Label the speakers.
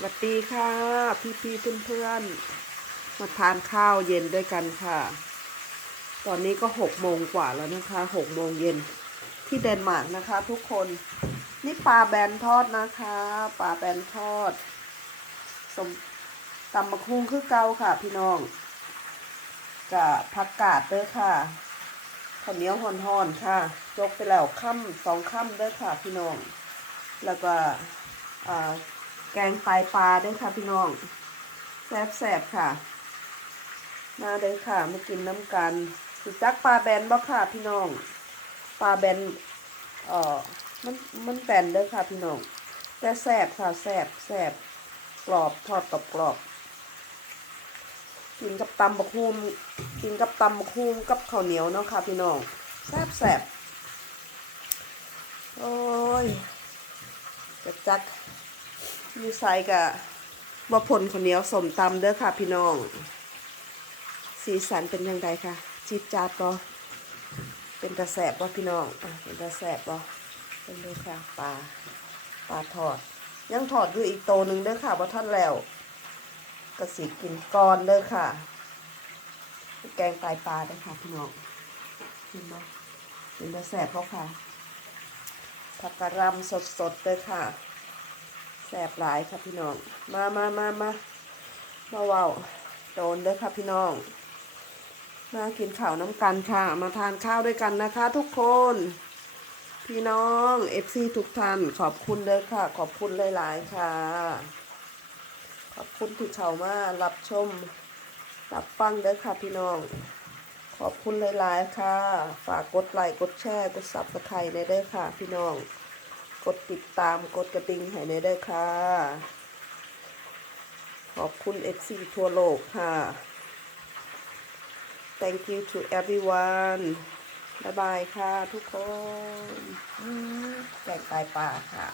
Speaker 1: สวัสดีค่ะ พี่พี่เพื่อนเพื่อนๆมาทานข้าวเย็นด้วยกันค่ะ ตอนนี้ก็หกโมงกว่าแล้วนะคะหกโมงเย็นที่เดนมาร์กนะคะ ทุกคนนี่ปลาแบนทอดนะคะปลาแบนทอดสมตำมะคุ้งคือเกาค่ะ พี่น้องกับผักกาดเด้อค่ะข้าวเหนียวห่อนๆค่ะจกไปแล้วค่ำสองค่ำเด้อค่ะ พี่น้องแล้วก็อ่า แกงไตปลาด้วยค่ะพี่น้อง แซ่บๆค่ะ มาเลยค่ะมากินน้ำกันสุจักปลาแบนบ่ค่ะพี่น้อง ปลาแบนเอ่อมันมันแบนเด้อค่ะพี่น้องแต่แซ่บค่ะแซ่บแซ่บกรอบทอดกับกรอบกินกับตำบักฮุมกินกับตำบักฮุมกับข้าวเหนียวเนาะค่ะพี่น้องแซ่บแซ่บโอ้ยจักจั มีไซกะบ่ผลคนเหนียวสมตำเด้อค่ะพี่น้อง สีสันเป็นยังไงคะจีดจาดบ่เป็นตาแสบบ่พี่น้องเป็นตาแสบบ่เป็นเลยค่ะปลาปลาทอด ยังทอดอยู่อีกโตหนึ่งเด้อค่ะบ่ท่านแล้วกระสีกินก้อนเด้อค่ะ แกงไตปลาเด้อค่ะพี่น้องเห็นบ่เป็นตาแสบเขาค่ะผักกะรำสดๆเด้อค่ะ แสบหลายค่ะพี่น้อง มามามามามาว้าโดนเด้อค่ะพี่น้อง มากินข้าวน้ำกันค่ะ มาทานข้าวด้วยกันนะคะ ทุกคน พี่น้องเอฟซีทุกท่านขอบคุณเด้อค่ะ ขอบคุณหลาย ๆ ค่ะ ขอบคุณที่เข้ามารับชม รับฟังเด้อค่ะพี่น้อง ขอบคุณหลาย ๆ ค่ะ ฝากกดไลค์กดแชร์กดซับสไครต์ในเด้อค่ะ พี่น้อง ดติดตามกดกระดิ่งให้ในได้ค่ะ ขอบคุณ FC ทั่วโลกค่ะ thank you to everyone บ๊ายบายค่ะทุกคนอืมแกงไตปลาค่ะ